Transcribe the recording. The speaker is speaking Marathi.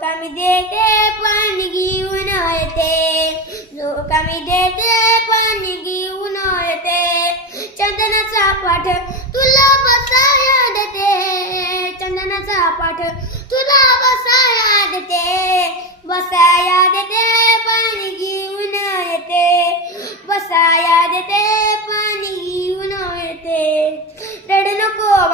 कमी देते पाणी घेऊन येते, जो कमी देते पाणी घेऊन येते. चंदनाचा पाठ तुला बसाया देते, चंदनाचा पाठ तुला बसाया देते, बसाया देते पाणी घेऊन येते, बसाया देते पाणी घेऊन येते. रडू नको